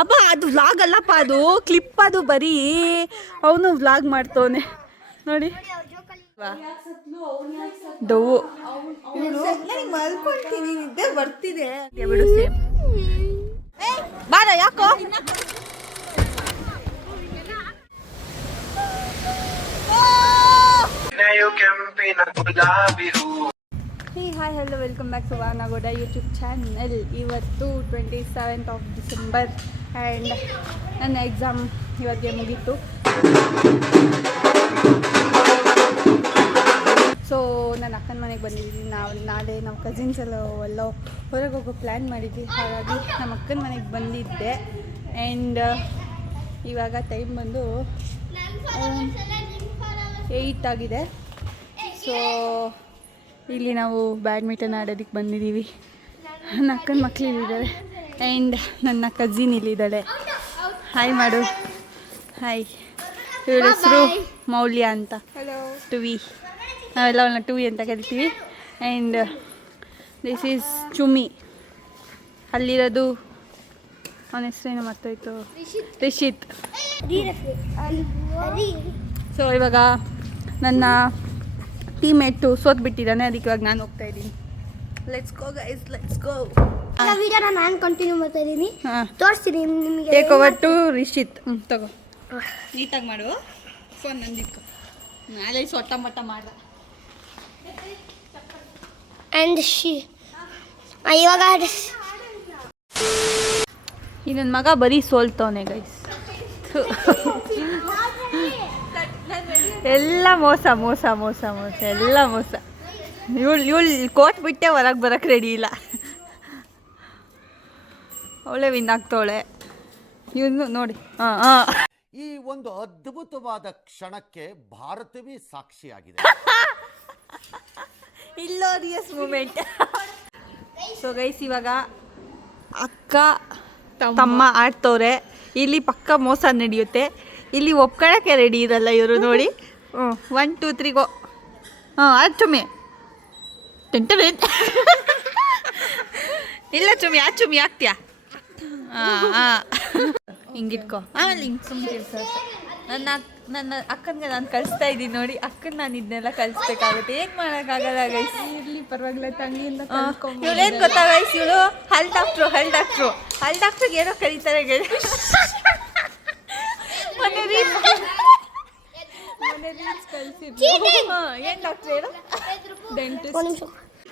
ಅಪ್ಪ ಅದು ವ್ಲಾಗ್ ಅಲ್ಲಪ್ಪ, ಅದು ಕ್ಲಿಪ್, ಅದು ಬರೀ ಅವನು ವ್ಲಾಗ್ ಮಾಡ್ತವನೆ ನೋಡಿ. ಡವ್ವು ಮಲ್ಕೊಳ್ತೀನಿ, ನಿದ್ದೆ ಬರ್ತಿದೆ ಬಿಡು. ಸೇಮ್ ಬಾರ, ಯಾಕೋ hi hello, welcome back to Vanagoda YouTube channel. ಇವತ್ತು 27th ಆಫ್ ಡಿಸೆಂಬರ್ ಆ್ಯಂಡ್ ನನ್ನ ಎಕ್ಸಾಮ್ ಇವತ್ತಿಗೆ ಮುಗೀತು. ಸೊ ನನ್ನ ಅಕ್ಕನ ಮನೆಗೆ ಬಂದಿದ್ದೀನಿ. ನಾಳೆ ನಮ್ಮ ಕಸಿನ್ಸ್ ಎಲ್ಲ ಹೊರಗೆ ಹೋಗೋ ಪ್ಲ್ಯಾನ್ ಮಾಡಿದ್ವಿ. ಹಾಗಾಗಿ ನಮ್ಮ ಅಕ್ಕನ ಮನೆಗೆ ಬಂದಿದ್ದೆ. ಆ್ಯಂಡ್ ಇವಾಗ ಟೈಮ್ ಬಂದು 8 ಆಗಿದೆ. ಸೊ ಇಲ್ಲಿ ನಾವು ಬ್ಯಾಡ್ಮಿಂಟನ್ ಆಡೋದಕ್ಕೆ ಬಂದಿದ್ದೀವಿ. ನನ್ನ ಅಕ್ಕನ ಮಕ್ಕಳು ಇಲ್ಲಿದ್ದಾರೆ ಆ್ಯಂಡ್ ನನ್ನ ಕಝಿನ್ ಇಲ್ಲಿದ್ದಾಳೆ. ಹಾಯ್ ಮಾಡು. ಹಾಯ್. ಇವಳ ಹೆಸರು ಮೌಲ್ಯ ಅಂತ. ಟುವಿ, ನಾವೆಲ್ಲ ಅವಳನ್ನ ಟುವಿ ಅಂತ ಕರಿತೀವಿ. And this is Chummi. ಅಲ್ಲಿರೋದು ಅವನ ಹೆಸರೇನು ಮತ್ತೋಯ್ತು, ರಿಷಿತ್. ಸೊ ಇವಾಗ ನನ್ನ ಟೀಮೇಟು ಸೋತ್ಬಿಟ್ಟಿದ್ದಾನೆ, ಅದಕ್ಕೆ ಇವಾಗ ನಾನು ಹೋಗ್ತಾ ಇದ್ದೀನಿ. Let's go guys, let's go. ವಿಡಿಯೋನ ನಾನು ಕಂಟಿನ್ಯೂ ಮಾಡ್ತಾ ಇದ್ದೀನಿ, ತೋರಿಸ್ತೀನಿ ನಿಮಗೆ. Take over to Rishith. ತಗೋ, ನೀಟಾಗಿ ಮಾಡು. ಫೋನ್ ನಂದಿಕ್ಕೋ, ನಾಳೆ ಸೊಟ್ಟ ಮಟ್ಟ ಮಾಡ. ಆ್ಯಂಡ್ ಇವಾಗ ಈ ನನ್ನ ಮಗ ಬರೀ ಸೋಲ್ತವನೆ ಗೈಸ್. ಎಲ್ಲ ಮೋಸ ಮೋಸ ಮೋಸ ಮೋಸ, ಎಲ್ಲ ಮೋಸ. ಇವಳು ಕೋಟ್ ಬಿಟ್ಟೆ ಹೊರಗೆ ಬರೋಕ್ಕೆ ರೆಡಿ ಇಲ್ಲ. ಅವಳೇ ವಿನ್ ಆಗ್ತವಳೆ. ಇವನು ನೋಡಿ. ಈ ಒಂದು ಅದ್ಭುತವಾದ ಕ್ಷಣಕ್ಕೆ ಭಾರತವೇ ಸಾಕ್ಷಿಯಾಗಿದೆ. ಇಲ್ಲೋರಿಯಸ್ ಮೂಮೆಂಟ್. ಸೊ ಗೈಸ್, ಇವಾಗ ಅಕ್ಕ ತಮ್ಮ ಆಡ್ತವ್ರೆ. ಇಲ್ಲಿ ಪಕ್ಕ ಮೋಸ ನಡೆಯುತ್ತೆ. ಇಲ್ಲಿ ಒಪ್ಕೊಳ್ಳೋಕ್ಕೆ ರೆಡಿ ಇರಲ್ಲ ಇವರು. ನೋಡಿ, 1 2 3 ಗೋ. ಅದು ಚುಮ್ಮಿ ಇಲ್ಲ ಚುಮ್ಮಿ, ಆ ಚುಮ್ಮಿ ಆಗ್ತೀಯಾ? ಹಿಂಗಿಟ್ಕೋ. ಆಮೇಲೆ ಹಿಂಗೆ ಸುಮ್ಮನೆ ನನ್ನ ಅಕ್ಕನಿಗೆ ನಾನು ಕಳಿಸ್ತಾ ಇದ್ದೀನಿ ನೋಡಿ. ಅಕ್ಕನ ನಾನು ಇದನ್ನೆಲ್ಲ ಕಲಿಸ್ಬೇಕಾಗುತ್ತೆ. ಏನು ಮಾಡೋಕ್ಕಾಗಲ್ಲ ಗೈಸ್. ಇರಲಿ ಪರವಾಗಿಲ್ಲ, ತಂಗಿಯಿಂದ ಇವಳೇನು ಗೊತ್ತಾ ಗೈಸ್, ಇವಳು ಹಲ್ ಡಾಕ್ಟ್ರಿಗೆ ಏನೋ ಕರೀತಾರೆ ಗೈಸ್. ಏನು ಡಾಕ್ಟ್ರ್ ಏನು?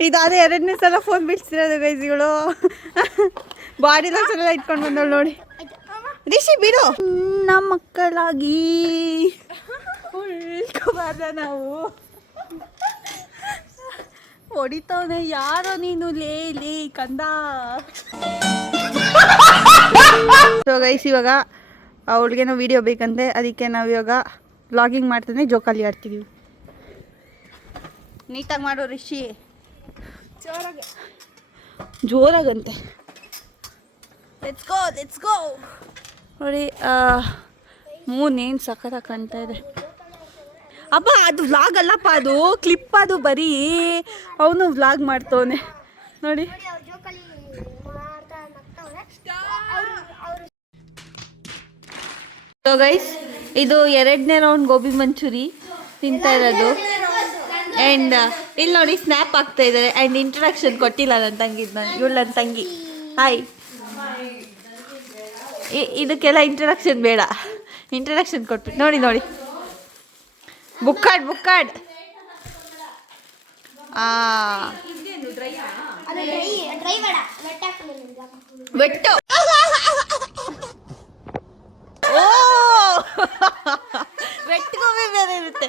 ಇದಾದ 2ನೇ ಸಲ ಫೋನ್ ಬಿಡ್ಸಿರೋದು ಗೈಸ್. ಇವಳು ಬಾಡಿ ಲೋಷನ್ ಎಲ್ಲ ಇಟ್ಕೊಂಡು ಬಂದವಳು ನೋಡಿ. ರಿಷಿ ಬಿಡು, ನಮ್ಮ ಮಕ್ಕಳಾಗಿ ಉಳ್ಕೋಬಾರ್ದ ನಾವು. ಹೊಡಿತವನೆ. ಯಾರೋ ನೀನು, ಲೇ ಕಂದ. ಸೊ ಗೈಸ್, ಇವಾಗ ಅವಳಿಗೇನೋ ವಿಡಿಯೋ ಬೇಕಂತೆ, ಅದಕ್ಕೆ ನಾವು ಇವಾಗ ವ್ಲಾಗಿಂಗ್ ಮಾಡ್ತಾನೆ ಜೋಕಾಲಿ ಆಡ್ತಿದ್ದೀವಿ. ನೀಟಾಗಿ ಮಾಡೋ ರಿಷಿ, ಜೋರಾಗಂತೆ. Let's go. ನೋಡಿ, ಮೂನೇನು ಸಖತ್ತಾಗಿ ಕಾಣ್ತಾ ಇದೆ. ಅಪ್ಪ ಅದು ವ್ಲಾಗ್ ಅಲ್ಲಪ್ಪ, ಅದು ಕ್ಲಿಪ್, ಅದು ಬರೀ ಅವನು ವ್ಲಾಗ್ ಮಾಡ್ತವನೆ ನೋಡಿ. ಸೊ ಗೈಸ್, ಇದು 2ನೇ ರೌಂಡ್ ಗೋಬಿ ಮಂಚೂರಿ ತಿಂತಾ ಇರೋದು. ಆ್ಯಂಡ್ ಇಲ್ಲಿ ನೋಡಿ ಸ್ನ್ಯಾಪ್ ಆಗ್ತಾ ಇದ್ದಾರೆ. ಆ್ಯಂಡ್ ಇಂಟ್ರಡಕ್ಷನ್ ಕೊಟ್ಟಿಲ್ಲ ನನ್ನ ತಂಗಿ. ಇವಳು ನನ್ನ ತಂಗಿ. ಹಾಯ್. ಇದಕ್ಕೆಲ್ಲ ಇಂಟ್ರಡಕ್ಷನ್ ಬೇಡ, ಇಂಟ್ರಡಕ್ಷನ್ ಕೊಟ್ಬಿಟ್ಟು ನೋಡಿ. ಬುಕ್ಕಾಡ್ ಬೆಟ್ಟು. ಓ ಬೆಟ್ಟಗೋಬಿ ಬೇರೆ ಇರುತ್ತೆ.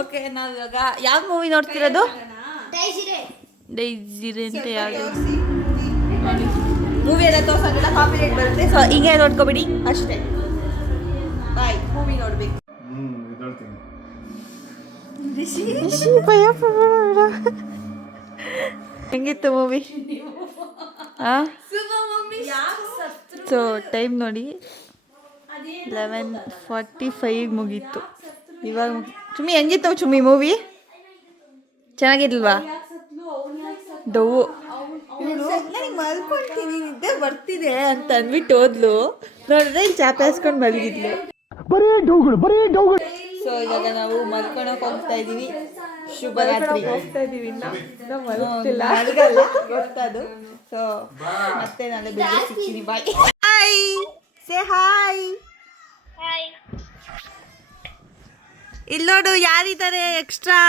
ಓಕೆ, ನಾವು ಇವಾಗ ಯಾವ ಮೂವಿ ನೋಡ್ತಿರೋದು? ಡೈಜಿರೆ ಅಂತ ಯಾವುದು ಮೂವಿ ಎಲ್ಲ ತೋರ್ಸೋದಿಲ್ಲ, ಕಾಪಿರೈಟ್ ಬರುತ್ತೆ. ಸೊ ಹಿಂಗೆ ನೋಡ್ಕೊಬಿಡಿ ಅಷ್ಟೇ. ಬಾಯ್. ಮೂವಿ ನೋಡ್ಬೇಕು. ಭಯ ಪಡಬೇಡ. ಹೆಂಗಿತ್ತು ಮೂವಿ? ಸೊ ಟೈಮ್ ನೋಡಿ 11:45 ಮುಗೀತು. ಇವಾಗ ಚುಮ್ಮಿ ಹೆಂಗಿತ್ತು ಚುಮ್ಮಿ ಮೂವಿ? ಚೆನ್ನಾಗಿರ್ಲಿಲ್ವಾ? ಡವ್ವು. ಮಲ್ಕೊಂತೀನಿ ನಿದ್ದೆ ಬರ್ತಿದೆ ಅಂತ ಅಂದ್ಬಿಟ್ಟು ಹೋದ್ಲು. ನೋಡಿದ್ರೆ ಇಲ್ಲಿ ಚಾಪೆ ಹಾಸ್ಕೊಂಡು ಮಲಗಿದ್ಲು. ಸೊ ಇವಾಗ ನಾವು ಮಲ್ಕೊಳಕ್ ಹೋಗ್ತಾ ಇದೀವಿ. ಶುಭರಾತ್ರಿ. ಮಲಗಲ್ಲ ಗೊತ್ತದು. ಸೊ ಮತ್ತೆ ನಾಳೆ ಬೆಳಿಗ್ಗೆ ಸಿಗ್ತೀನಿ. ಬಾಯ್. Hi, say hi. ಇಲ್ಲಿ ನೋಡು ಯಾರಿದ್ದಾರೆ ಎಕ್ಸ್ಟ್ರಾ.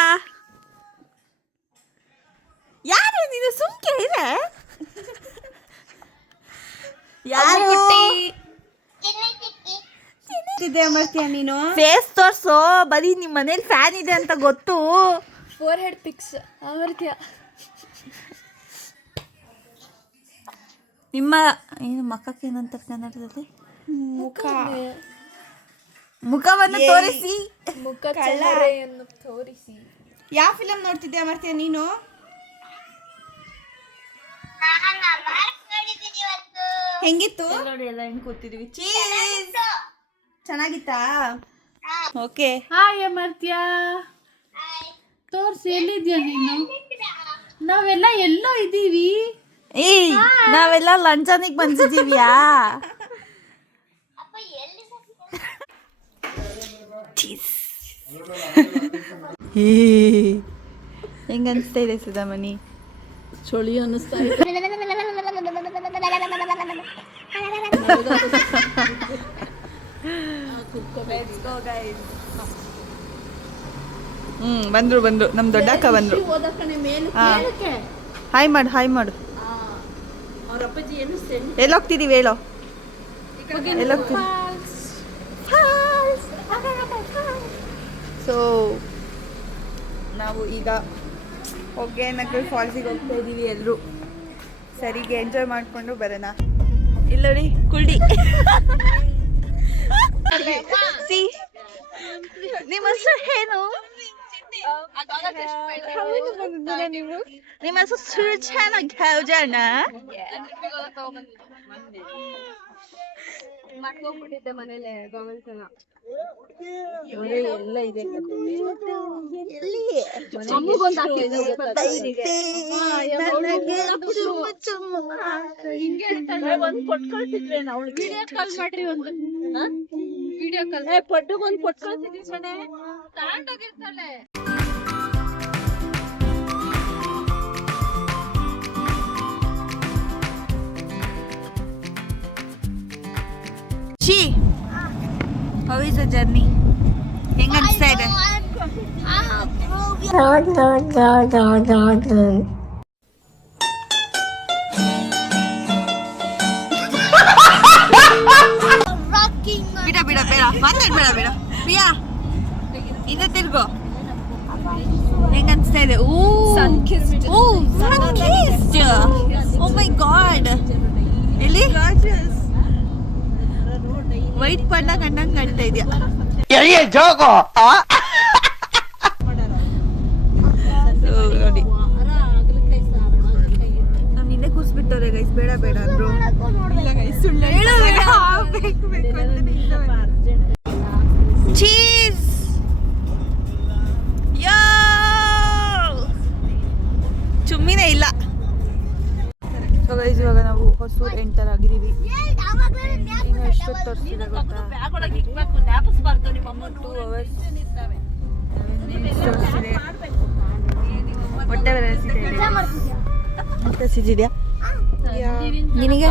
ಯಾರು ನೀನು? ಸುಮ್ಕೆ ಇದೆ. ಯಾರು ಮಾಡ್ತೀಯ ನೀನು? ಫೇಸ್ ತೋರ್ಸೋ. ಬರೀ ನಿಮ್ಮ ಮನೇಲಿ ಫ್ಯಾನ್ ಇದೆ ಅಂತ ಗೊತ್ತು. Forehead picks Amartya. ನಿಮ್ಮ ಏನು ಮಕ್ಕಕ್ಕೆ ಏನಂತ ಕನ್ನಡದಲ್ಲಿ? ಮುಖವನ್ನು ತೋರಿಸಿ. ಮುಖ ಚಹರೆಯನ್ನು ತೋರಿಸಿ. ಯಾವ ಫಿಲಂ ನೋಡ್ತಿದ್ದೆ ಅಮರ್ತ್ಯ ನೀನು? ಹೆಂಗಿತ್ತು? ನೋಡಿ ಎಲ್ಲ ಹೆಂಗ್ ಕೂತಿದೀವಿ. ಚೀಸ್ ಚೆನ್ನಾಗಿತ್ತಾ? ಓಕೆ. ಹಾಯ್ ಅಮರ್ತ್ಯ, ತೋರ್ಸಿ ಎಲ್ಲಿದ್ಯಾ ನೀನು? ನಾವೆಲ್ಲ ಎಲ್ಲೋ ಇದ್ದೀವಿ. ಏಯ್ ನಾವೆಲ್ಲ ಲಂಚನಿಗೆ ಬಂದಿದ್ದೀವ್ಯಾ? ಹೆಂಗ ಅನಿಸ್ತಾ ಇದೆ ಸುಧಾಮಣಿ? ಚಳಿ ಅನ್ನಿಸ್ತಾ ಇದೆ. ಬಂದ್ರು ನಮ್ ದೊಡ್ಡಕ್ಕ ಬಂದ್ರು. ಹಾಯ್ ಮಾಡು, ಹಾಯ್ ಮಾಡು. ಅವ್ರ ಅಪ್ಪಾಜಿ ಏನು ಎಲ್ಲೋಗ್ತಿದೀವಿ ಹೇಳೋ? ಎಲ್ಲೋಗ್ತೀವಿ? ಸೊ ನಾವು ಈಗ ಹೊಗೆನಕಲ್ ಫಾಲ್ಸಿಗೆ ಹೋಗ್ತಾ ಇದ್ದೀವಿ ಎಲ್ಲರೂ. ಸರಿಗೆ ಎಂಜಾಯ್ ಮಾಡಿಕೊಂಡು ಬರೋಣ. ಇಲ್ಲ ನೋಡಿ ಕುಳ್ಳಿ. ಸಿ ನಿಮ್ಮ ಹೆಸರು ಏನು? ನಿಮ್ಮ ಹೆಸರು ಚೆನ್ನಾಗಿ ಹೌದಣ್ಣ? ಮಾಡ್ಕೊಂಡ್ಬಿಟ್ಟಿದ್ದೆ ಮನೇಲೆ ಗಾಗಲ್ಸ್ ಎಲ್ಲ. ಎಲ್ಲ ಇದೆ. ಅಮ್ಮಗೊಂದು ಹಾಕಿದ್ದೆ. ಒಂದು ಕೊಟ್ಕೊಳ್ತಿದ್ರೆ ನಾವು ವಿಡಿಯೋ ಕಾಲ್ ಮಾಡ್ರಿ. ಒಂದು ವಿಡಿಯೋ ಕಾಲ್ ಪಡ್ಡುಗೊಂದು ಕೊಟ್ಕೊಳ್ತಿದ್ವಿ ಸೊನ್ನೆ ತಗೊಂಡೋಗಿರ್ತಾಳೆ. She how is the journey? ಹೆಂಗ ಅನಿಸ್ತಾ ಇದೆ? ಬಿಡ ಮಾತಾಡ್ಬೇಡ ಪ್ರಿಯಾ, ಇನ್ನ ತಿರ್ಗೋ. ಹೆಂಗ ಅನಿಸ್ತಾ ಇದೆ? ಓ ಮೈ ಗಾಡ್. ಎಲ್ಲಿ ವೈಟ್ ಪಂಡ ಕಂಡಂಗ್ ಕಾಣ್ತಾ ಇದೆಯಾ? ನೋಡಿ ನಮ್ ನಿನ್ನೆ ಕೂರ್ಸ್ಬಿಟ್ಟವ್ರೆ ಗೈಸ್. ಬೇಡ ಅಂದ್ರು. ಚೀಸ್ ಯೋ ಚುಮ್ಮಿನೇ ಇಲ್ಲ. ಸೊ ಗೈಸ್ ಇವಾಗ ನಾವು ಹೊಸೂರು ಎಂಟರ್ ಆಗಿದ್ದೀವಿ. ಇನ್ನು ಎಷ್ಟು ತೋರಿಸ್ತಿದೆ ಗೊತ್ತಾ? 2 hours ತೋರಿಸ್ತಿದೆ. ಹೊಟ್ಟೆ ಬೇರೆ ಹಸಿದಿದ್ಯಾ ನಿನಗೆ?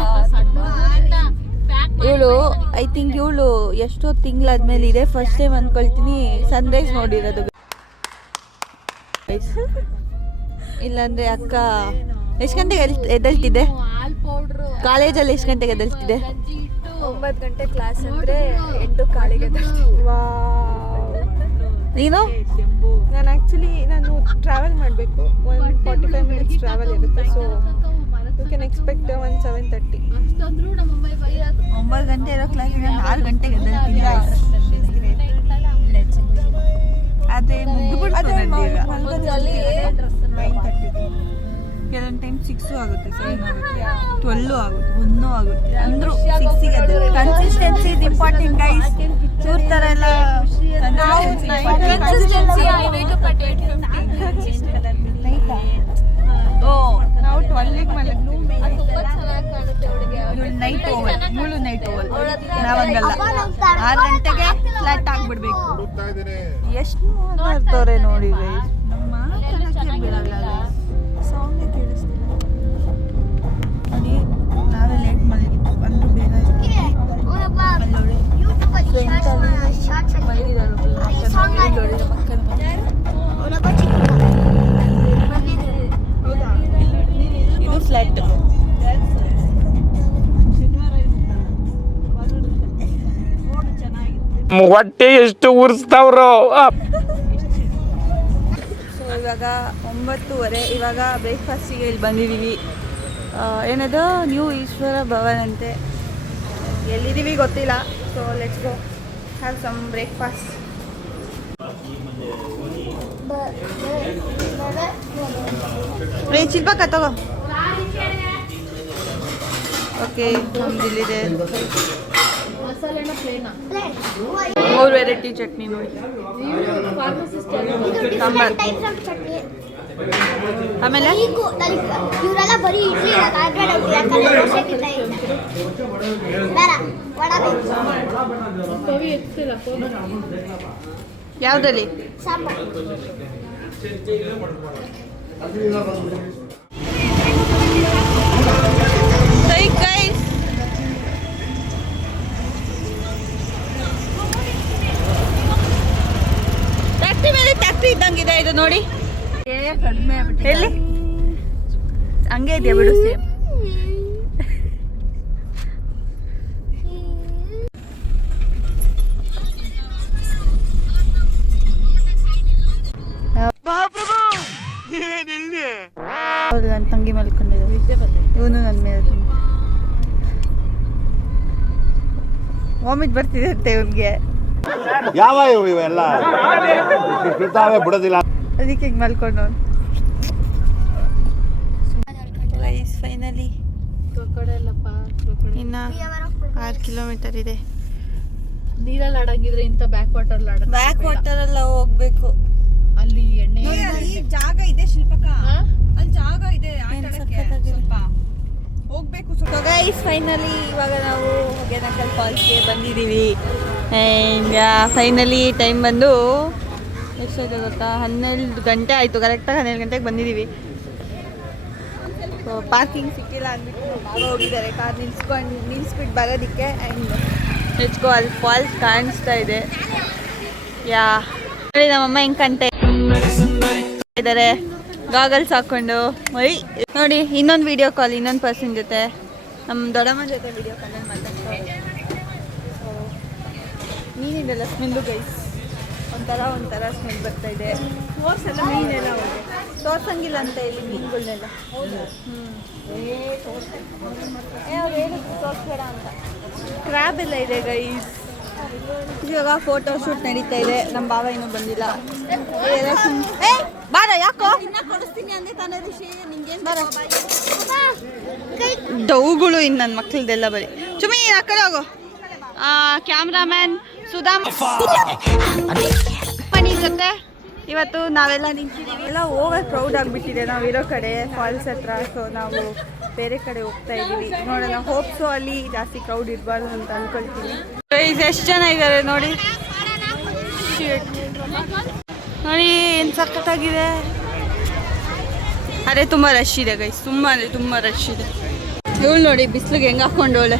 ಇವಳು ಐ ಥಿಂಕ್ ಇವಳು ಎಷ್ಟೋ ತಿಂಗಳಾದ್ಮೇಲೆ ಇದೆ. ಫಸ್ಟ್ ಟೈಮ್ ಅಂದ್ಕೊಳ್ತೀನಿ ಸನ್ರೈಸ್ ನೋಡಿರೋದು. ಇಲ್ಲಾಂದ್ರೆ ಅಕ್ಕ ಎಷ್ಟು ಗಂಟೆಗೆ ಎದ್ದೇಳ್ತಿದ್ದೆ? ಕಾಲೇಜಲ್ಲಿ ಎಷ್ಟು ಗಂಟೆಗೆ ಎದ್ದೇಳ್ತಿದ್ದೆ? 9 ಗಂಟೆ ಕ್ಲಾಸ್ ಅಂದ್ರೆ 8 ಕಾಲಿಗೆ. ನೀನು? ನಾನು ಆ್ಯಕ್ಚುಲಿ ಟ್ರಾವೆಲ್ ಮಾಡಬೇಕು. 45 ಮಿನಿಟ್ಸ್ ಟ್ರಾವೆಲ್ ಇರುತ್ತೆ. So you can expect 7:30. 9 ಗಂಟೆ ಇರೋ ಕ್ಲಾಸಿಗೆ 4 ಗಂಟೆಗೆ ಎದ್ದೇಳ್ತೀನಿ. ಆದರೆ ಮುಗಿದ್ಬಿಡ್ತು ನನಗೆ. ಕೆಲವೊಂದು ಟೈಮ್ 6 ಆಗುತ್ತೆ, 7 ಆಗುತ್ತೆ, 12 ಆಗುತ್ತೆ, 1 ಆಗುತ್ತೆ. ಅಂದರೂ 6ಗೆ ಎದ್ದೇಳು. Consistency is important guys. ಚೂರ್ ಥರ ಎಲ್ಲ ನಾವು 12ಗೆ ಮಲಗಿ ನೈಟ್ ಓವಲ್, ಮುಳು ನೈಟ್ ಓವಲ್. ನಾವಂಗಲ್ಲ, 6 ಗಂಟೆಗೆ ಫ್ಲಾಟ್ ಆಗಿಬಿಡ್ಬೇಕು. ಎಷ್ಟು ಮಾಡ್ತವ್ರೆ ನೋಡಿ guys. ನಮ್ಮ ಮಾತಾಡಕ್ಕೆ ಬಿಡಲ್ಲ guys. ಸೌಂಡೇ ಕೇಳಿಸ್ತಿಲ್ಲ ನೋಡಿ. ನಾವೇ ಲೇಟ್ ಮಲಗಿದ್ದು ಅಂದ್ರೂ ಬೇಗ ಇದು ಫ್ಲಾಟ್. ಹೊಟ್ಟೆ ಎಷ್ಟು ಉರ್ಸ್ತಾವ್ರೋ. ಸೊ ಇವಾಗ 9:30. ಇವಾಗ ಬ್ರೇಕ್ಫಾಸ್ಟಿಗೆ ಇಲ್ಲಿ ಬಂದಿದ್ದೀವಿ. ಏನದು ನ್ಯೂ ಈಶ್ವರ ಭವನ್ ಅಂತೆ. ಎಲ್ಲಿದ್ದೀವಿ ಗೊತ್ತಿಲ್ಲ. So let's go have some breakfast. ಚಿಲ್ಪಕ್ಕ ತಗೋ. ಓಕೆ, ನಮ್ದಿಲ್ಲಿದೆ 3 ವೆರೈಟಿ ಚಟ್ನಿ ನೋಡಿ. ಸಾಂಬಾರ್, ಆಮೇಲೆ ಇವರೆಲ್ಲ ಬರೀ ಇಡ್ಲಿ ಯಾವುದಲ್ಲಿ? ಸಾಂಬಾರ್. ಟ್ಯಾಕ್ಟ್ರಿ ಮೇಲೆ ಟ್ಯಾಕ್ಟ್ರಿ ಇದ್ದಂಗಿದೆ ಇದು ನೋಡಿ. ಎಲ್ಲಿ ಹಂಗೆ ಇದೆಯಾ ಬಿಡು, ಸೇಮ್. ನನ್ನ ತಂಗಿ ಮಲ್ಕೊಂಡಿದ್ದೆ, ಇವನು ನನ್ನ ಮೇಲೆ ವಾಮಿಟ್ ಬರ್ತಿದೆ ಅಂತೆ ಇವನ್ಗೆ. ಯಾವ ಇವೆಲ್ಲ ಬಿಡೋದಿಲ್ಲ, ಅದಕ್ಕೆ ಹಿಂಗೆ ಮಲ್ಕೊಂಡು. ಫೈನಲಿ ಇನ್ನ 6 ಕಿಲೋಮೀಟರ್ ಇದೆ. ನೀರಲ್ಲಿ ಆಡಂಗಿದ್ರೆ ಇಂಥ ಬ್ಯಾಕ್ ವಾಟರ್ ಬ್ಯಾಕ್ ವಾಟರ್ ಎಲ್ಲ ಹೋಗ್ಬೇಕು. ಅಲ್ಲಿ ಎಣ್ಣೆ ಜಾಗ ಇದೆ ಶಿಲ್ಪಕ, ಅಲ್ಲಿ ಜಾಗ ಇದೆ ಸ್ವಲ್ಪ ಹೋಗ್ಬೇಕು. ಸೊ ಗೈಸ್ ಫೈನಲಿ ಇವಾಗ ನಾವು ಹೊಗೆನಕಲ್ ಫಾಲ್ಸ್ಗೆ ಬಂದಿದ್ದೀವಿ. ಆ್ಯಂಡ್ ಫೈನಲಿ ಟೈಮ್ ಬಂದು ಎಷ್ಟಾಯ್ತು ಗೊತ್ತಾ? 12 ಗಂಟೆ ಆಯಿತು. ಕರೆಕ್ಟಾಗಿ 12 ಗಂಟೆಗೆ ಬಂದಿದ್ದೀವಿ. ಸೊ ಪಾರ್ಕಿಂಗ್ ಸಿಕ್ಕಿಲ್ಲ ಅಂದ್ಬಿಟ್ಟು ನಾವು ಹೋಗಿದ್ದಾರೆ ಕಾರ್ ನಿಲ್ಲಿಸ್ಬಿಟ್ಟು ಬರೋದಕ್ಕೆ. ಆ್ಯಂಡ್ ನೆಚ್ಕೋ ಅಲ್ಲಿ ಫಾಲ್ಸ್ ಕಾಣಿಸ್ತಾ ಇದೆ. ಯಾ ನೋಡಿ ನಮ್ಮಮ್ಮ ಹೆಂಗೆ ಕಾಣ್ತಾ ಇದ್ದಾರೆ ಗಾಗಲ್ಸ್ ಹಾಕ್ಕೊಂಡು. ನೋಡಿ ಇನ್ನೊಂದು ವಿಡಿಯೋ ಕಾಲ್ ಇನ್ನೊಂದು ಪರ್ಸನ್ ಜೊತೆ, ನಮ್ಮ ದೊಡ್ಡಮ್ಮನ ಜೊತೆ ವಿಡಿಯೋ ಕಾಲಲ್ಲಿ ಮಾತಾಡ್ತಾರೆ. ಸೊ ಮೀನಿದೆಲ್ಲ ಸ್ಮೆಲ್ಲು ಗೈಸ್, ಒಂಥರ ಸ್ಮೆಲ್ ಬರ್ತಾ ಇದೆ. ತೋರ್ಸಲ್ಲ ಮೀನೆಲ್ಲ ತೋರ್ಸಂಗಿಲ್ಲ ಅಂತ ಇಲ್ಲಿ ಮೀನುಗಳನ್ನೆಲ್ಲ. ಅವ್ರು ಹೇಳಿದ್ರು ತೋರಿಸ್ಬೇಡ ಅಂತ. ಕ್ರ್ಯಾಬ್ ಎಲ್ಲ ಇದೆ ಗೈಸ್. ಇವಾಗ ಫೋಟೋ ಶೂಟ್ ನಡೀತಾ ಇದೆ. ನಮ್ಮ ಭಾವ ಇನ್ನೂ ಬಂದಿಲ್ಲ. ಬಾರ ಯಾಕೋ ಕೊಡಿಸ್ತೀನಿ ಅಂದೆ ತಾನೇ ಋಷಿ, ನಿಂಗೇನು ಬಾರ. ಡೌಗಳು ಇನ್ನು ನನ್ನ ಮಕ್ಳದೆಲ್ಲ ಬರೀ. ಚುಮಿ ಆ ಕಡೆ ಹೋಗು. ಕ್ಯಾಮ್ರಾಮ್ಯಾನ್ ಸುಧಾಮ್ ಪನಿ ಜೊತೆ ಇವತ್ತು ನಾವೆಲ್ಲ ನಿಂತಿದ್ದೀವಿ. ಎಲ್ಲ ಓವರ್ ಕ್ರೌಡ್ ಆಗಿಬಿಟ್ಟಿದೆ ನಾವಿರೋ ಕಡೆ ಫಾಲ್ಸ್ ಹತ್ರ. ಸೊ ನಾವು ಬೇರೆ ಕಡೆ ಹೋಗ್ತಾ ಇದ್ದೀವಿ. ನೋಡೋಣ, ಹೋಪ್ಸು ಅಲ್ಲಿ ಜಾಸ್ತಿ ಕ್ರೌಡ್ ಇರಬಾರ್ದು ಅಂತ ಅಂದ್ಕೊಳ್ತೀನಿ. ಎಷ್ಟು ಜನ ಇದ್ದಾರೆ ನೋಡಿ. ನೋಡಿ ಏನು ಸಖತ್ತಾಗಿದೆ. ಅದೇ ತುಂಬ ರಶ್ ಇದೆ ಗೈಸ್, ತುಂಬ ರಶ್ ಇದೆ. ಇವಳು ನೋಡಿ ಬಿಸಿಲಿಗೆ ಹೆಂಗೆ ಹಾಕ್ಕೊಂಡವಳೆ.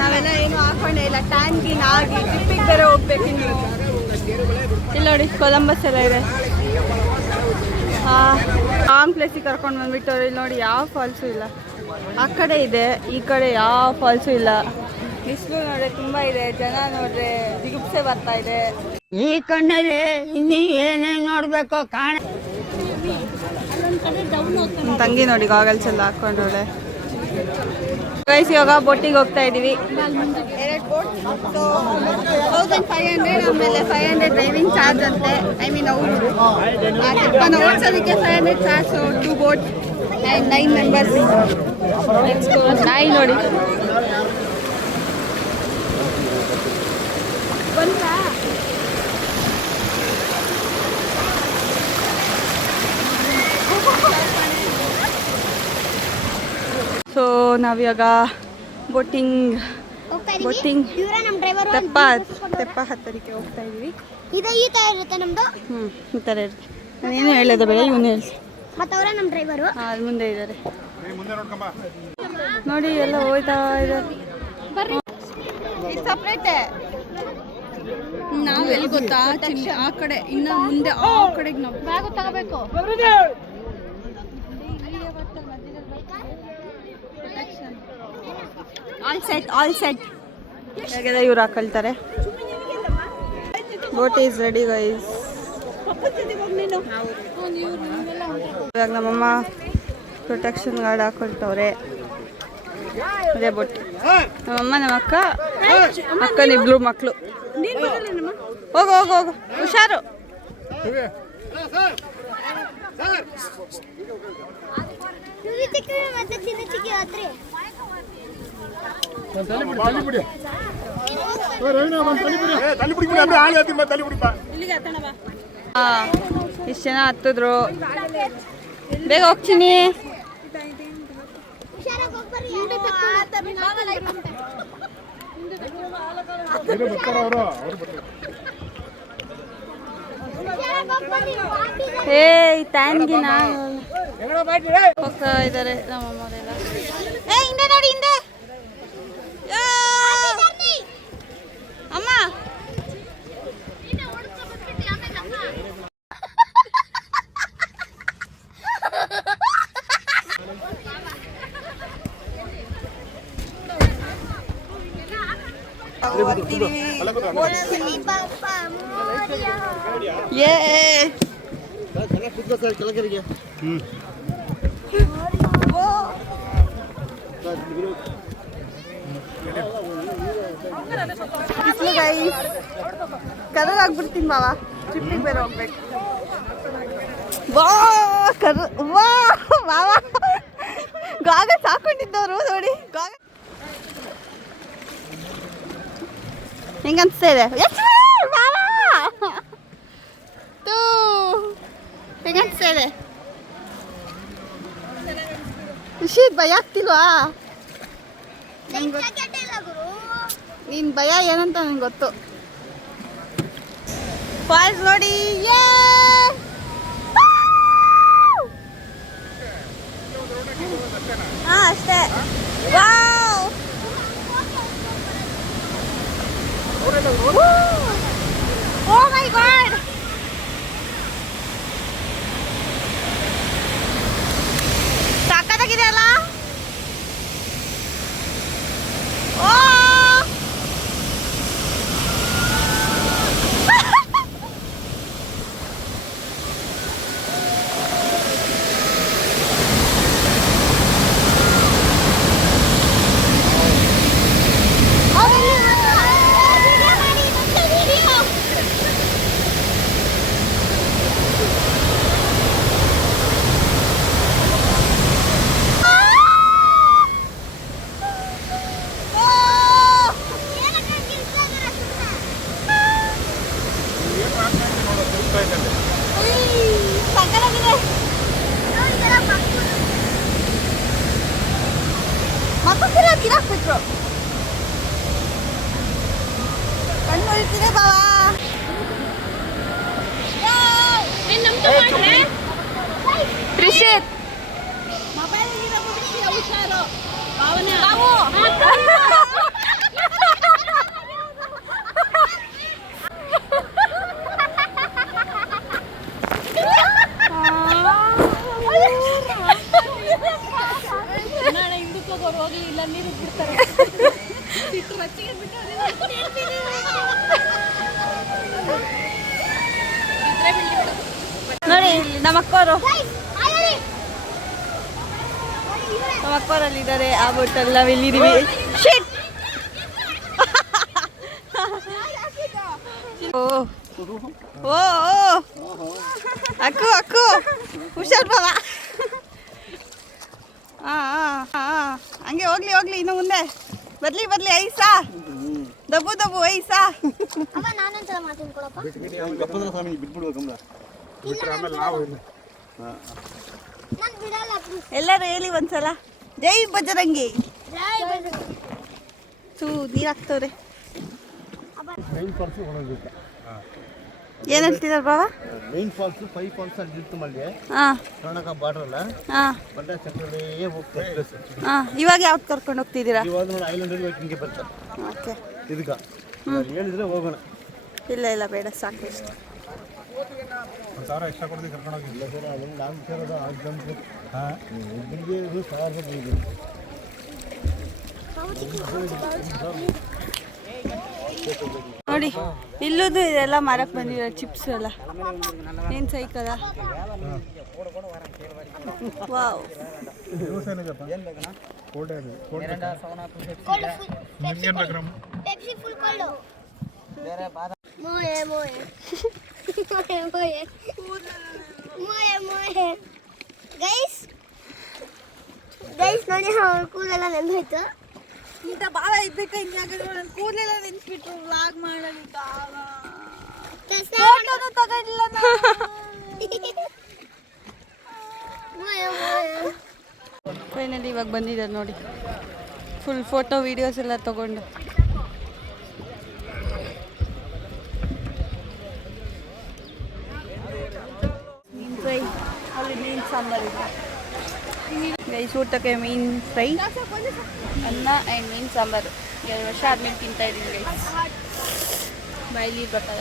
ನಾವೆಲ್ಲ ಏನು ಹಾಕೊಂಡೇ ಇಲ್ಲ. ಟ್ಯಾನ್ಗಿನ್ ಆಗಿ ಟ್ರಿಪ್ಪಿಗೆ ಬೇರೆ ಹೋಗ್ಬೇಕು. ಇಲ್ಲಿ ನೋಡಿ ಕೊಲಂಬಸ್ ಎಲ್ಲ ಇದೆ. ಲಾಂಗ್ ಪ್ಲೇಸಿಗೆ ಕರ್ಕೊಂಡು ಬಂದ್ಬಿಟ್ಟು ಇಲ್ಲಿ ನೋಡಿ ಯಾವ ಫಾಲ್ಸು ಇಲ್ಲ. ಆ ಕಡೆ ಇದೆ, ಈ ಕಡೆ ಯಾವ ಫಾಲ್ಸು ಇಲ್ಲ. ಬಿಸಿಲು ನೋಡ್ರೆ ತುಂಬ ಇದೆ. ಜನ ನೋಡ್ರೆ ಜಿಗುಪ್ಸೆ ಬರ್ತಾ ಇದೆ. ಈ ಕಣ್ಣಲ್ಲಿ ಇನ್ನೀ ಏನೇನು ನೋಡ್ಬೇಕು ಕಾಣ. ತಂಗಿ ನೋಡಿ ಗಾಗಲ್ಸ್ ಎಲ್ಲ ಹಾಕೊಂಡವಳೆ. ಗೈಸ್ ಇವಾಗ ಬೋಟಿಗೆ ಹೋಗ್ತಾ ಇದ್ದೀವಿ. 2 ಬೋಟ್. ಸೊ 1500, ಆಮೇಲೆ 500 ಡ್ರೈವಿಂಗ್ ಚಾರ್ಜ್ ಅಂತೆ. ಐ ಮೀನ್ ಅವರು ಓಡಿಸೋದಕ್ಕೆ 500 ಚಾರ್ಜ್. 2 boat and 9 members. 9 ನೋಡಿ ಬಂತಾ. ಸೊ ನಾವಿವಾಗ ಬೋಟಿಂಗ್ ಹೋಗ್ತಾ Boating. ಇದೀವಿ. ಇವರೇ ನಮ್ಮ ಡ್ರೈವರು. ತೆಪ್ಪ ಹತ್ತರಿಕೆ ಹೋಗ್ತಾ ಇದೀವಿ. ಈ ತರ ಇರುತ್ತೆ ನಮ್ದು. ಈ ಥರ ಇರುತ್ತೆ. ನಾನೇನು ಹೇಳೋದು ಬೇಡ, ಇವನು ಹೇಳಿ. ಮತ್ತೆ ಅವರೇ ನಮ್ಮ ಡ್ರೈವರು. ಅಲ್ಲಿ ಮುಂದೆ ಇದ್ದಾರೆ ನೋಡಿ, ಎಲ್ಲ ಹೋಯ್ತಾ ಇದ್ದಾರೆ. ಇದು ಸಪ್ರೇಟೇ. ನಾವು ಎಲ್ಲಿ ಗೊತ್ತಾ, ಆ ಕಡೆ ಇನ್ನು ಮುಂದೆ ಆ ಕಡೆಗೆ ನಾವು ಬ್ಯಾಗ್ ತಗೋಬೇಕು. ಆಲ್ ಸೆಟ್ ಹೇಗಿದೆ, ಇವ್ರು ಹಾಕೊಳ್ತಾರೆ. Boat is ready guys. ಇವಾಗ ನಮ್ಮಮ್ಮ ಪ್ರೊಟೆಕ್ಷನ್ ಗಾರ್ಡ್ ಹಾಕೊಳ್ತವ್ರೆ. ಅದೇ ಬೋಟ್. ನಮ್ಮಮ್ಮ ನಮ್ಮ ಅಕ್ಕನ ಇಬ್ರು ಮಕ್ಕಳು. ಹೋಗು ಹೋಗು ಹೋಗು, ಹುಷಾರು. ಮತ್ತೆ ಚಿನ್ನ ಚಿಕ್ಕಿ ಆತ್ರಿ. ಇಷ್ಟು ಜನ ಹತ್ತಿದ್ರು. ಬೇಗ ಹೋಗ್ತೀನಿ. ಹುಷಾರಾಗಿ ಹೋಗ್ಬರ್ರಿ. ಏಯ್ ಟ್ಯಾನ್ಗಿನ ಹೋಗ್ತಾ ಇದ್ದಾರೆ ನಮ್ಮಮ್ಮರೆಲ್ಲ. ಹಿಂದೆ ನೋಡಿ, ಹಿಂದೆ. ಅಮ್ಮ ಕರ್ರ್ ಆಗ್ಬಿಡ್ತೀನಿ ಮಾವ. ಟ್ರಿಪ್ಪಿಗೆ ಬೇರೆ ಹೋಗ್ಬೇಕು. ವಾ ಕರ್ರ್, ವಾ ಮಾವ ಗಾಗಲ್ಸ್ ಹಾಕೊಂಡಿದ್ದವರು ನೋಡಿ. ಹೆಂಗ ಅನ್ಸ್ತಾ ಇದೆ ಹೆಂಗ ಅನ್ಸ್ತಾ ಇದೆ? ಖುಷಿ ಭಯ ಆಗ್ತಿಲ್ವಾ? ನೀನ್ ಭಯ ಏನಂತ ನಂಗೆ ಗೊತ್ತು. ಫಾಲ್ಸ್ ನೋಡಿ. ಹಾ ಅಷ್ಟೇ. ವಾವ್ ಓ ಮೈ ಗಾಡ್. ಸಾಕಾಗಿದೆ ಅಲ್ಲ. ಓ ಮತ್ತೊಂದ್ಸಲ ಕಿರಾಕ್ಬಿಟ್ರು. ಕಣ್ಣು ಹೊಡಿತಿದೆ ಬಾವ. ತ್ರಿಷಿತ್ ನೋಡಿ, ನಮ್ಮ ಅಕ್ಕವರಲ್ಲಿದ್ದಾರೆ. ಆ ಬೋಟಲ್ಲಿ ನಾವು ಇಲ್ಲಿದ್ದೀವಿ. ಶಿಟ್. ಓ ಓ ಅಕ್ಕು ಹುಷಾರ್ ಬಾವ. ಹಂಗೆ ಹೋಗ್ಲಿ ಇನ್ನು ಮುಂದೆ. ಬರ್ಲಿ ಐಸಾ ದಬ್ಬು ಐಸಾ. ನಾನೊಂದ್ಸಲ ಮಾತಾಡ್ಕೊಳಪ್ಪ. ಎಲ್ಲರೂ ಹೇಳಿ ಒಂದ್ಸಲ, ಜೈ ಬಜರಂಗಿ. ಜೈ ಬಜರಂಗಿ. ನೀರು ಹಾಕ್ತವ್ರೆ. ಮೈನ್ ಫಾಲ್ಸ್ ಹೋಗೋದಕ್ಕೆ ಏನು ಹೇಳ್ತಿದ್ದಾರೆ ಬಾವ? ಮೈನ್ ಫಾಲ್ಸ್ 5 ಫಾಲ್ಸ್ ಅಲ್ಲಿ ಇತ್ತು ಮಲ್ಲಿ ಹಾಂ ಕರ್ನಾಟಕ ಬಾರ್ಡರ್ ಅಲ್ಲ ಹಾಂ ಬಂಡೆ ಚಕ್ರವೇ ಹೋಗ್ತಾರೆ ಪ್ಲೇಸ್. ಹಾಂ ಇವಾಗ ಯಾವ್ದು ಕರ್ಕೊಂಡು ಹೋಗ್ತಿದ್ದೀರಾ? ಇವಾಗ ನೋಡಿ ಐಲ್ಯಾಂಡ್ ಹಿಂಗೆ ಬರ್ತಾರೆ ಓಕೆ. ಇದಕ್ಕೆ ಹೇಳಿದ್ರೆ ಹೋಗೋಣ. ಇಲ್ಲ ಇಲ್ಲ ಬೇಡ ಸಾಕು ಇಷ್ಟು. ಎಕ್ಸ್ಟ್ರಾ ಕೊಡ್ತೀವಿ ಕರ್ಕೊಂಡು ಹೋಗಿ. ಇಲ್ಲ ಸರ್ ಅದನ್ನು ನಾನು ಕೇಳೋದು ಆ ಜಂಪ್ ಇಲ್ಲಿಗೆ ಇದು 1000 ರೂಪಾಯಿ. ನೋಡಿ ಇಲ್ಲದು ಇದೆಲ್ಲ ಮಾರಕ್ಕೆ ಬಂದಿರೋ ಚಿಪ್ಸ್ ಎಲ್ಲ ಏನು ಸೈಕಲ್ಲ. ವಾವ್ ಪೆಪ್ಸಿ ಫುಲ್ ಕೊಳ್ಳು ಮೋಯೆ ಮೋಯೆ ಮೋಯೆ ಮೋಯೆ ಮೋಯೆ ಮೋಯೆ ಗೈಸ್ ನೋಡಿ ಕೂದಲೆಲ್ಲ ನೆಂದೋಯ್ತು. ಇಂಥ ಭಾಳ ಇದ್ಬೇಕು ಹಿಂಗಾಗಿದ್ರು ನನ್ನ ಕೂದಲೆಲ್ಲ ನೆನ್ಸ್ಬಿಟ್ರು ವ್ಲಾಗ್ ಮಾಡೋದಕ್ಕೆ ಫೋಟೋನು ತಗೊಂಡಿಲ್ಲ ಫೈನಲಿ ಇವಾಗ ಬಂದಿದ್ದಾರೆ ನೋಡಿ ಫುಲ್ ಫೋಟೋ ವೀಡಿಯೋಸ್ ಎಲ್ಲ ತಗೊಂಡು. ಮೀನು ಫ್ರೈ ಅಲ್ಲಿ ಮೀನು ಸಾಂಬಾರು ಗೈಸ್. ಊಟಕ್ಕೆ ಮೀನು ಫ್ರೈ ಅನ್ನ ಆ್ಯಂಡ್ ಮೀನು ಸಾಂಬಾರು 2 ವರ್ಷ ಆದ್ಮೇಲೆ ತಿಂತಾ ಇದ್ದೀನಿ ಗೈಸ್. ಬಾಯಿಲಿ ಬರ್ತದ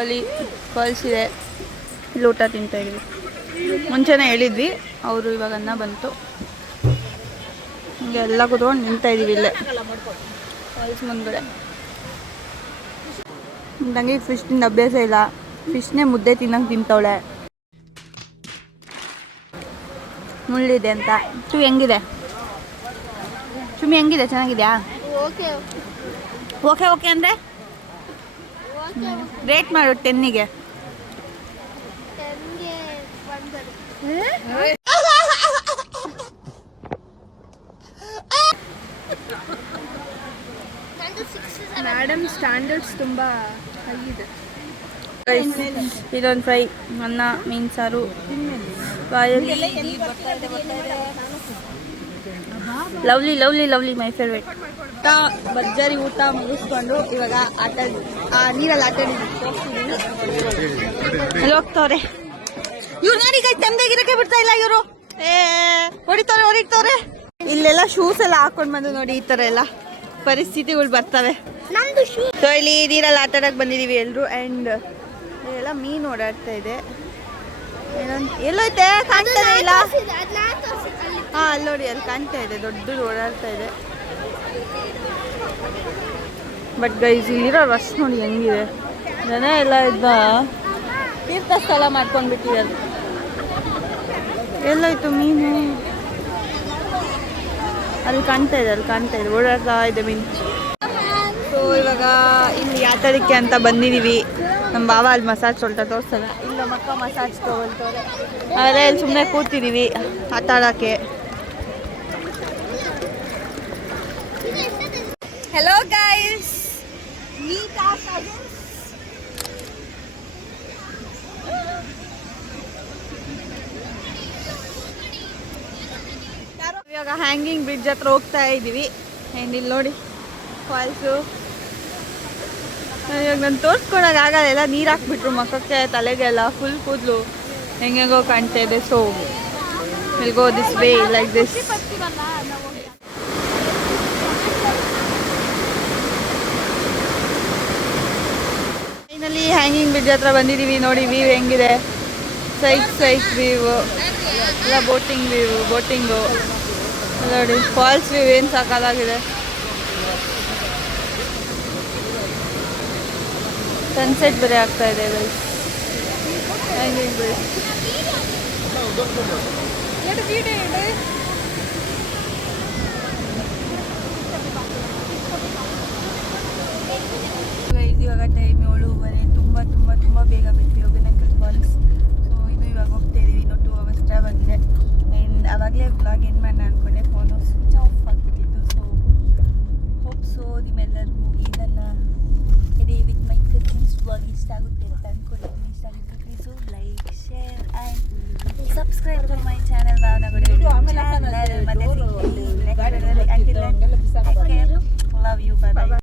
ಅಲ್ಲಿ ಫಾಲ್ಸ್ ಇದೆ, ಇಲ್ಲಿ ಊಟ ತಿಂತಾ ಇದ್ವಿ. ಮುಂಚೆನೇ ಹೇಳಿದ್ವಿ, ಅವರು ಇವಾಗ ಅನ್ನ ಬಂತು. ಹಿಂಗೆ ಎಲ್ಲ ಕೂತ್ಕೊಂಡು ನಿಂತಾ ಇದ್ದೀವಿ ಇಲ್ಲೇ ಫಾಲ್ಸ್ ಮುಂದ್ಗಡೆ. ನನಗೆ ಫಿಶ್ ತಿಂದು ಅಭ್ಯಾಸ ಇಲ್ಲ, ಫಿಶ್ನೇ ಮುದ್ದೆ ತಿನ್ನಂಗೆ ತಿಂತವಳೆ. ಮುಳ್ಳಿದೆ ಅಂತ. ಹೆಂಗಿದೆ ಚುಮ್ಮಿ? ಹೆಂಗಿದೆ? ಚೆನ್ನಾಗಿದೆಯಾ? ಓಕೆ ಓಕೆ ಅಂದರೆ ರೇಟ್ ಮಾಡು 10ಗೆ. ಮೇಡಮ್ ಸ್ಟ್ಯಾಂಡರ್ಡ್ಸ್ ತುಂಬ ಹೈ ಇದೆ. ಇದೊಂದು ಫ್ರೈ, ಅನ್ನ, ಮೀನು ಸಾರು, ಬಾಯಲ್ಲಿ lovely lovely lovely my favourite. ಊಟ ಭರ್ಜರಿ ಊಟ ಮುಗಿಸ್ಕೊಂಡು ಇವಾಗ ನೀರಲ್ಲಿ ಅಲ್ಲಿ ಹೋಗ್ತವ್ರೆ ಇವ್ರು. ನೋಡಿ ಕೈ ತಂದೆಗಿರಕ್ಕೆ ಬಿಡ್ತಾ ಇಲ್ಲ ಇವರು. ಹೊಡಿತವ್ರೆ. ಇಲ್ಲೆಲ್ಲ ಶೂಸ್ ಎಲ್ಲ ಹಾಕೊಂಡು ಬಂದು ನೋಡಿ ಈ ಥರ ಎಲ್ಲ ಪರಿಸ್ಥಿತಿಗಳು ಬರ್ತವೆ. ಸೊ ಇಲ್ಲಿ ನೀರಲ್ಲಿ ಆಟ ಆಡಕ್ಕೆ ಬಂದಿದ್ದೀವಿ ಎಲ್ಲರೂ. ಆ್ಯಂಡ್ ಎಲ್ಲ ಮೀನು ಓಡಾಡ್ತಾ ಇದೆ. ಎಲ್ಲೈತೆ ಕಾಣ್ತಾನೆ ಇಲ್ಲ. ಹಾಂ ಅಲ್ಲಿ ನೋಡಿ, ಅಲ್ಲಿ ಕಾಣ್ತಾ ಇದೆ, ದೊಡ್ಡದು ಓಡಾಡ್ತಾ ಇದೆ. ಬಟ್ ಗೈಸ್ ಇಲ್ಲಿರೋ ರಶ್ ನೋಡಿ ಹೆಂಗಿದೆ. ಜನ ಎಲ್ಲ ಇದ್ದ ತೀರ್ಥ ಸ್ಥಳ ಮಾಡ್ಕೊಂಡ್ಬಿಟ್ಟಿದ್ದಾರೆ. ಎಲ್ಲೋಯ್ತು ಮೀನು? ಅಲ್ಲಿ ಕಾಣ್ತಾ ಇದೆ ಓಡಾಡ್ತಾ ಇದೆ ಮೀನು. ಸೊ ಇವಾಗ ಇಲ್ಲಿ ಆಟಾಡಕ್ಕೆ ಅಂತ ಬಂದಿದ್ದೀವಿ. ನಮ್ಮ ಬಾವ ಅಲ್ಲಿ ಮಸಾಜ್ ತೋರಿಸಲ್ಲ, ಇಲ್ಲ ಮಕ್ಕ ಮಸಾಜ್ ತೊಗೊಳ್ತವ್ರೆ. ಆದರೆ ಇಲ್ಲಿ ಸುಮ್ಮನೆ ಕೂತಿದ್ದೀವಿ ಆಟ ಆಡೋಕ್ಕೆ. Hello guys, meet our cousins. ಇವಾಗ ಹ್ಯಾಂಗಿಂಗ್ ಬ್ರಿಡ್ಜ್ ಹತ್ರ ಹೋಗ್ತಾ ಇದ್ದೀವಿ. ಆ್ಯಂಡ್ ಇಲ್ಲಿ ನೋಡಿ ಫಾಲ್ಸು. ಇವಾಗ ನಾನು ತೋರಿಸ್ಕೊಳಕ್ಕಾಗಲ್ಲ, ಎಲ್ಲ ನೀರು ಹಾಕ್ಬಿಟ್ರು ಮಕ್ಕಕ್ಕೆ, ತಲೆಗೆಲ್ಲ ಫುಲ್ ಕೂದಲು ಹೆಂಗೆಂಗೋ ಕಾಣ್ತಾ ಇದೆ. So will go this way like this. Finally hanging bridge ಹತ್ರ ಬಂದಿದ್ದೀವಿ. ನೋಡಿ ವ್ಯೂ ಹೆಂಗಿದೆ, ಸೈಕ್ ವ್ಯೂ ಎಲ್ಲ ಬೋಟಿಂಗು ನೋಡಿ. ಫಾಲ್ಸ್ ವ್ಯೂ ಏನು ಸಾಕಾಗಿದೆ. ಸನ್ಸೆಟ್ ಬೇರೆ ಆಗ್ತಾ ಇದೆ ಹ್ಯಾಂಗಿಂಗ್ ಬ್ರಿಡ್ಜ್. ಇವಾಗ ಟೈಮ್ 7:30. ತುಂಬ ಬೇಗ ಬಿಟ್ಟು ಹೋಗೋಣಂಕಲ್ ಫಾಲ್ಸ್. ಸೊ ಇದು ಇವಾಗ ಹೋಗ್ತಾ ಇದ್ದೀವಿ. ಇನ್ನೂ 2 hours ಟ್ರಾವೆಲ್ ಇದೆ. ಆ್ಯಂಡ್ ಆವಾಗಲೇ ವ್ಲಾಗ್ ಏನು ಮಾಡೋಣ ಅಂದ್ಕೊಂಡೆ, ಫೋನು ಸ್ವಿಚ್ ಆಫ್ ಆಗಿಬಿಟ್ಟಿತ್ತು. ಸೊ ಹೋಪ್ ಸೊ ನಿಮ್ಮೆಲ್ಲರಿಗೂ ಇದನ್ನು ಇಡೀ ವಿತ್ ಮೈ ಕಸಿನ್ಸ್ ವ್ಲಾಗ್ ಇಷ್ಟ ಆಗುತ್ತೆ ಅಂತ ಅಂದ್ಕೊಂಡಿದ್ದೀನಿ. ಇಷ್ಟ ಆಗಿದ್ದು please like, share and subscribe to my channel Bhavanagudi channel. ಮತ್ತೆ ಸಿಗ್ತೀನಿ ನೆಕ್ಸ್ಟ್ ವಿಡಿಯೋದಲ್ಲಿ. Until then take care, love you, bye by.